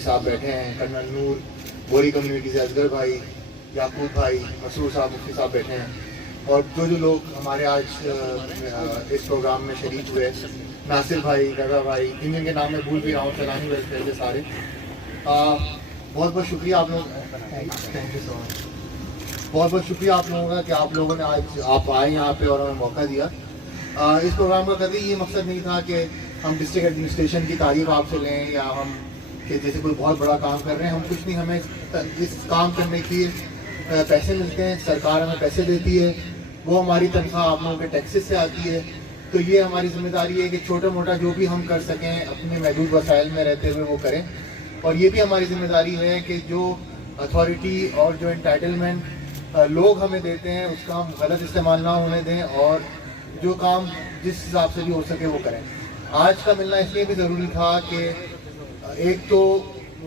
शफी साहब बैठे हैं, कर्नल नूर, बोरी कम्युनिटी से असगर भाई, याकूब भाई, मसरूर साहब, मुफ्ती साहब बैठे हैं, और जो लोग हमारे आज इस प्रोग्राम में शरीक हुए, नासिर भाई, रजा भाई, जिन जिनके नाम मैं भूल भी रहा हूँ, सलानी वेलफेयर के सारे, बहुत बहुत शुक्रिया आप लोग, थैंक यू सो मच, बहुत बहुत शुक्रिया आप लोगों का कि आप लोगों ने आज आप आए यहाँ पे और हमें मौका दिया। इस प्रोग्राम का कभी ये मकसद नहीं था कि हम डिस्ट्रिक्ट एडमिनिस्ट्रेशन की तारीफ आपसे लें या हम कि जैसे कोई बहुत बड़ा काम कर रहे हैं, हम कुछ नहीं, हमें इस काम करने की पैसे मिलते हैं, सरकार हमें पैसे देती है, वो हमारी तनख्वाह आप लोगों के टैक्सेस से आती है, तो ये हमारी जिम्मेदारी है कि छोटा मोटा जो भी हम कर सकें अपने महदूद वसाइल में रहते हुए वो करें। और ये भी हमारी जिम्मेदारी है कि जो अथॉरिटी और जो एंटाइटलमेंट लोग हमें देते हैं उसका हम गलत इस्तेमाल ना होने दें और जो काम जिस हिसाब से भी हो सके वो करें। आज का मिलना इसलिए भी ज़रूरी था कि एक तो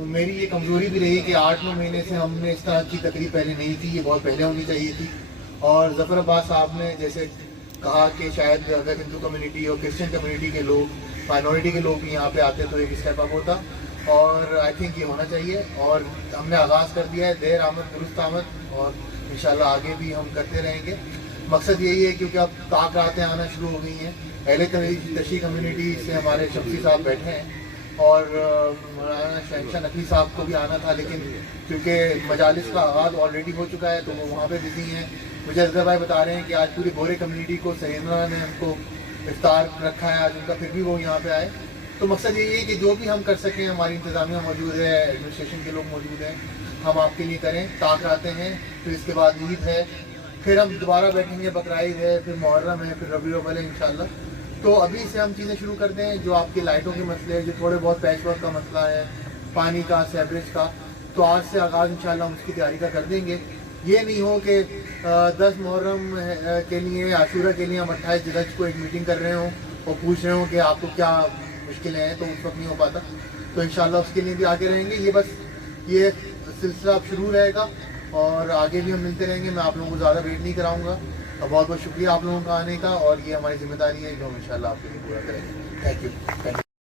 मेरी ये कमज़ोरी भी रही कि 8-9 महीने से हमने इस तरह की तकरीब पहले नहीं थी, ये बहुत पहले होनी चाहिए थी, और ज़फ़र अब्बास साहब ने जैसे कहा कि शायद अगर हिंदू कम्युनिटी और क्रिश्चियन कम्युनिटी के लोग, माइनॉरिटी के लोग भी यहाँ पे आते तो एक स्टेप अप होता, और आई थिंक ये होना चाहिए। और हमने आगाज़ कर दिया है, देर आमद दुरुस्त आमद, और इंशाल्लाह आगे भी हम करते रहेंगे। मकसद यही है क्योंकि अब ताक रातें आना शुरू हो गई हैं। पहले तशी कम्युनिटी से हमारे शफी साहब बैठे हैं और मौलाना शहनशाह नकवी साहब को भी आना था, लेकिन क्योंकि मजालिस का आगाज़ ऑलरेडी हो चुका है तो वो वहाँ पे बिजी हैं। मुझे असगर भाई बता रहे हैं कि आज पूरी बोरे कम्युनिटी को सहेदना ने हमको इफ्तार रखा है आज उनका, फिर भी वो यहाँ पे आए। तो मकसद यही है कि जो भी हम कर सकें, हमारी इंतज़ामिया मौजूद है, एडमिनिस्ट्रेशन के लोग मौजूद हैं, हम आपके लिए करें। ताक आते हैं, फिर इसके बाद ईद है, फिर हम दोबारा बैठेंगे, बकरा ईद है, फिर मुहर्रम है, फिर रबीउल अव्वल है इंशाल्लाह। तो अभी से हम चीज़ें शुरू कर दें, जो आपकी लाइटों के मसले, जो थोड़े बहुत पैच वर्क का मसला है, पानी का, सेवरेज का, तो आज से आगाज़ इंशाल्लाह हम उसकी तैयारी का कर देंगे। ये नहीं हो कि 10 मुहर्रम के लिए, आशूरा के लिए हम 28 जुलाई को एक मीटिंग कर रहे हों और पूछ रहे हों कि आपको क्या मुश्किलें हैं, तो उस वक्त नहीं हो पाता। तो इंशाल्लाह उसके लिए भी आगे रहेंगे। ये बस ये सिलसिला अब शुरू रहेगा और आगे भी हम मिलते रहेंगे। मैं आप लोगों को ज़्यादा वेट नहीं कराऊंगा। बहुत बहुत शुक्रिया आप लोगों का आने का, और ये हमारी जिम्मेदारी है जो हम इंशाल्लाह आपके लिए पूरा करेंगे। Thank you.